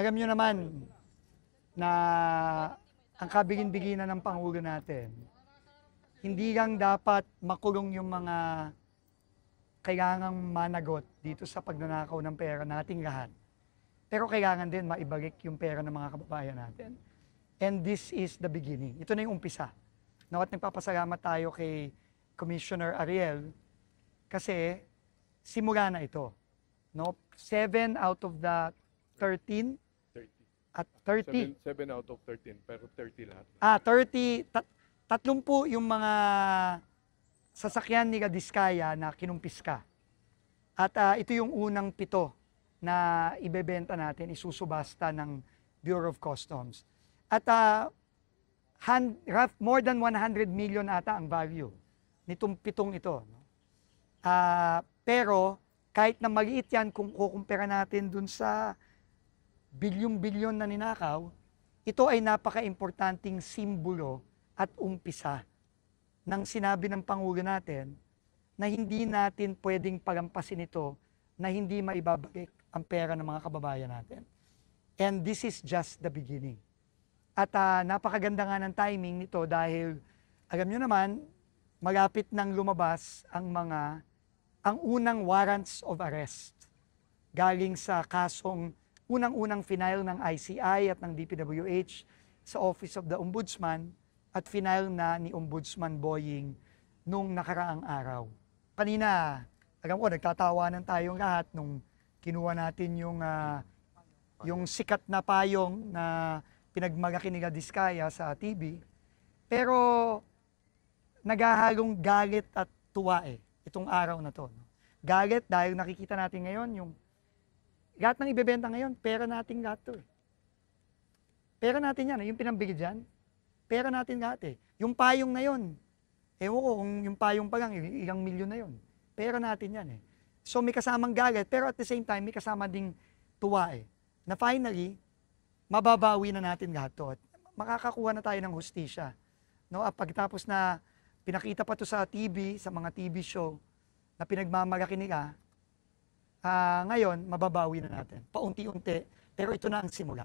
Alam nyo naman na ang kabigin-biginan ng Pangulo natin, hindi lang dapat makulong yung mga kailangang managot dito sa pagnanakaw ng pera nating lahat. Pero kailangan din maibalik yung pera ng mga kababayan natin. And this is the beginning. Ito na yung umpisa. No, at nagpapasalamat tayo kay Commissioner Ariel kasi simula na ito. No, 7 out of the 13 at 30. 7 out of 13, pero 30 lahat. 30, tatlong po yung mga sasakyan ni Diskaya na kinumpiska. At ito yung unang 7 na ibebenta natin, isusubasta ng Bureau of Customs. At more than 100 million ata ang value nitong 7 ito. No? Pero kahit na maliit yan kung kukumpara natin dun sa bilyon-bilyon na ninakaw, ito ay napaka-importanting simbolo at umpisa ng sinabi ng Pangulo natin na hindi natin pwedeng palampasin ito na hindi maibabalik ang pera ng mga kababayan natin. And this is just the beginning. At napakaganda nga ng timing nito dahil alam nyo naman, malapit nang lumabas ang unang warrants of arrest galing sa kasong unang-unang final ng ICI at ng DPWH sa Office of the Ombudsman at final na ni Ombudsman Boying nung nakaraang araw. Kanina, alam ko, nagtatawanan tayong lahat nung kinuha natin yung sikat na payong na pinagmalaki ni Diskaya sa TV. Pero naghahalong galit at tuwa itong araw na to. Galit dahil nakikita natin ngayon yung lahat ng ibebenta ngayon, pera natin lahat to. Pera natin yan, yung pinambili dyan, pera natin lahat Yung payong na yun, ewan ko kung yung payong pa lang, ilang milyon na yun. Pera natin yan So may kasamang galit, pero at the same time, may kasama ding tuwa na finally, mababawi na natin lahat to. At makakakuha na tayo ng hustisya. No? At pagkatapos na pinakita pa to sa TV, sa mga TV show, na pinagmamalaki nila, ngayon, mababawi na natin. Paunti-unti, pero ito na ang simula.